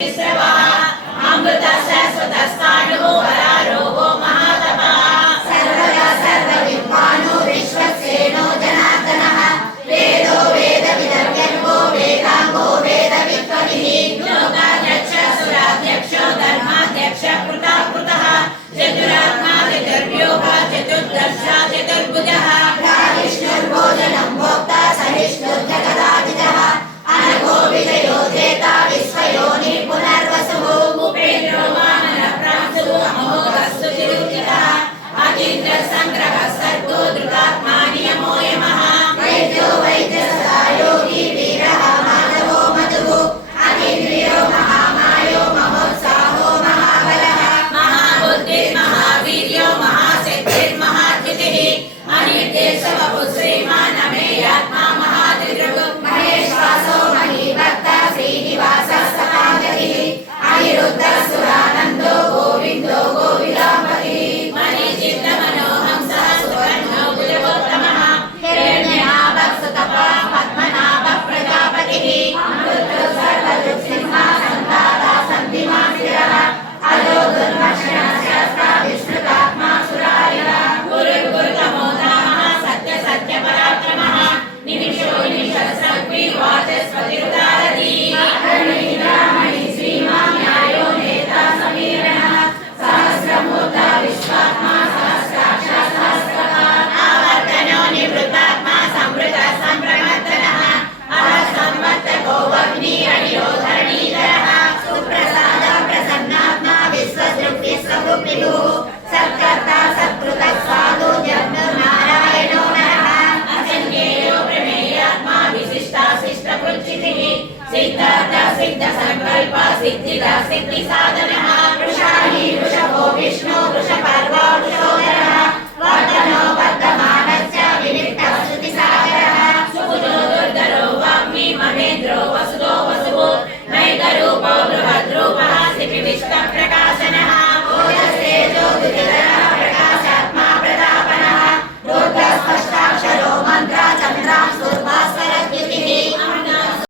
अमृत शाश्वत स्थाणुः परारोहो महातपः सर्वदा सर्वविद्वानो विश्वक्सेनो जनार्दनः वेदो वेदविदव्यर्गो वेदांगो वेदविद्वनिः लोकाध्यक्षः सुराध्यक्षो धर्माध्यक्षः कृतः चतुरात्मा चतुर्व्यूहः चतुर्दशा चतुर्भुजः विष्णुर्भोजनं भोक्ता सहिष्णुर्जगदाजितः अनघो विजयो जेता विश्वयोनि पुनर्वसुः उपेन्द्रो वामनप्रांशुः अमोघस्तु चिरुचितः अतीन्द्रः सङ्ग्रहः सर्गो धृतात्मा नियमो यमः वैद्यो वैद्यसदा योगी वीरः माधवो मधुः अतीन्द्रियो महामायो महोत्साहो महाबलः महाबुद्धिर्महावीर्यो महासिद्धिर्महाद्युतिः अनिर्देशवपुः श्रीमान् अमेयात्मा महादिर्गुः महेश्वासो महीभक्तः श्रीनिवासः सतागतिः अनिरुद्धः सुरानन्दो गोविन्दो गोविदापतिः मणिचित्तमनोहंसः सुवर्णो भुजगोत्तमः हिरण्यनाभः सुतपः पद्मनाभः प्रजापतिः अमृतो सर्वदृक्सिंहः सन्धाता सन्धिमासिरः अजो दुर्मर्षणः सहस्रः विष्णुतात्मा सुरारिः गुरुर्गुरुतमो धामः सत्यसत्यपराक्रमः निमिषो निमिषस्रग्विर्वाचस्पतिरुदारति अग्रणीरामणि श्रीमान् न्यायो नेता समीरणः सहस्रमूर्धा विश्वात्मा सहस्राक्षः सहस्रः आवर्तनो निवृत्तात्मा संवृतः सम्प्रवर्तनः अहसंवर्तको वह्नि अनिरोधरणीधरः सुप्रसादः प्रसन्नात्मा विश्वदृक्तिस्वभुक्तिः सत्कर्ता सत्कृतः साधु जगन्नारायणो नरः असंज्ञेयो प्रमेयात्मा विशिष्टाशिष्टकृच्चितिः सिद्धार्थ सिद्धसङ्कल्प सिद्धिदा सिद्धिसाधनः वृषाही वृषभो विष्णु वृषपर्वा वृषोदरः